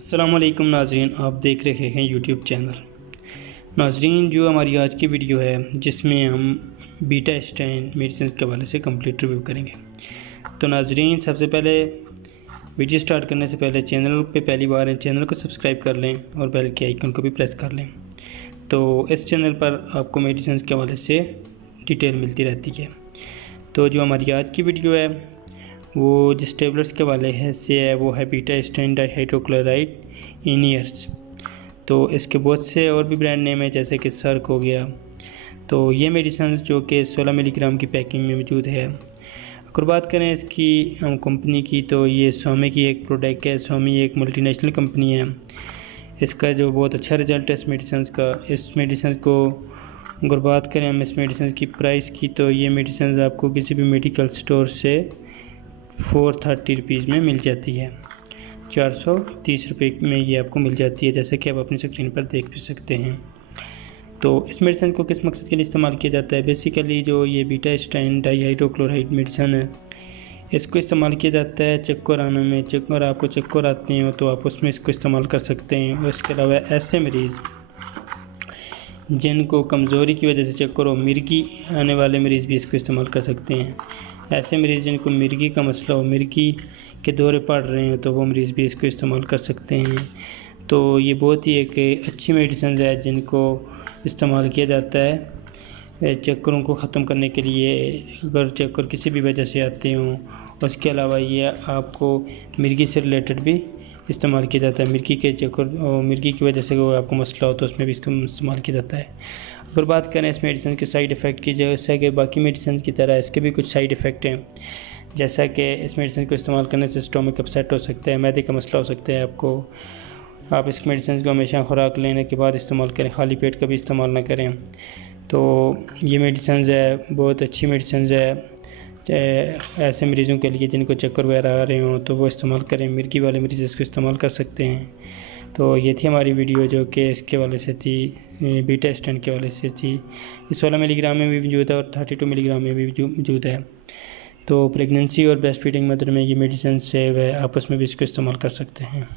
अस्सलाम वालेकुम नाजरीन, आप देख रहे हैं यूट्यूब चैनल। नाजरीन, जो हमारी आज की वीडियो है जिसमें हम बीटा स्ट्रैंड मेडिसिन के हवाले से कंप्लीट रिव्यू करेंगे। तो नाजरीन, सबसे पहले वीडियो स्टार्ट करने से पहले चैनल पे पहली बार हैं, चैनल को सब्सक्राइब कर लें और बेल के आइकन को भी प्रेस कर लें। तो इस चैनल पर आपको मेडिसिन के हवाले से डिटेल मिलती रहती है। तो जो हमारी आज की वीडियो है वो जिस टेबलेट्स के वाले है से है वो है बीटा स्ट्रैंड डाइहाइड्रोक्लोराइड इन ईयर्स। तो इसके बहुत से और भी ब्रांड नेम है जैसे कि सर्क हो गया। तो ये मेडिसिन जो कि 16 मिलीग्राम की पैकिंग में मौजूद है। अगर बात करें इसकी कंपनी की तो ये स्वामी की एक प्रोडक्ट है। स्वामी एक मल्टीनेशनल कंपनी है। इसका जो बहुत अच्छा रिजल्ट है इस मेडिसिन का। इस मेडिसिन को अगर बात करें हम इस मेडिसिन की प्राइस की तो ये मेडिसिन आपको किसी भी मेडिकल स्टोर से 430 रुपीज़ में मिल जाती है। 430 रुपये में ये आपको मिल जाती है, जैसे कि आप अपनी स्क्रीन पर देख भी सकते हैं। तो इस मेडिसिन को किस मकसद के लिए इस्तेमाल किया जाता है? बेसिकली जो ये बीटा स्ट्रैंड डाइहाइड्रोक्लोराइड मेडिसिन है इसको इस्तेमाल किया जाता है चक्कर आने में। चक्कर आपको चक्कर आते हैं तो आप उसमें इसको इस्तेमाल कर सकते हैं। और इसके अलावा ऐसे मरीज़ जिनको कमज़ोरी की वजह से चक्कर हो, मिर्गी आने वाले मरीज़ भी इसको इस्तेमाल कर सकते हैं। ऐसे मरीज़ जिनको मिर्गी का मसला हो, मिर्गी के दौरे पड़ रहे हैं तो वो मरीज़ भी इसको इस्तेमाल कर सकते हैं। तो ये बहुत ही एक अच्छी मेडिसिन है जिनको इस्तेमाल किया जाता है चक्करों को ख़त्म करने के लिए, अगर चक्कर किसी भी वजह से आते हों। उसके अलावा ये आपको मिर्गी से रिलेटेड भी इस्तेमाल किया जाता है। मिर्गी के चक्कर और मिर्गी की वजह से कोई आपको मसला हो तो उसमें भी इसको इस्तेमाल किया जाता है। अगर बात करें इस मेडिसिन के साइड इफ़ेक्ट की, जैसा कि बाकी मेडिसिन की तरह इसके भी कुछ साइड इफ़ेक्ट हैं। जैसा कि इस मेडिसिन को इस्तेमाल करने से स्टोमक अपसेट हो सकता है, मैदे का मसला हो सकता है आपको। आप इस मेडिसिन को हमेशा खुराक लेने के बाद इस्तेमाल करें, खाली पेट कभी इस्तेमाल ना करें। तो ये मेडिसिन है बहुत अच्छी मेडिसिन है ऐसे मरीज़ों के लिए जिनको चक्कर वगैरह आ रहे हों तो वो इस्तेमाल करें। मिर्गी वाले मरीज़ इसको इस्तेमाल कर सकते हैं। तो ये थी हमारी वीडियो जो कि इसके वाले से थी, बीटा स्ट्रैंड के वाले से थी। ये 16 मिलीग्राम में भी मौजूद है और 32 मिलीग्राम में भी मौजूद है। तो प्रेगनेंसी और ब्रेस्ट फीडिंग मदर में ये मेडिसिन से वह आपस में भी इसको इस्तेमाल कर सकते हैं।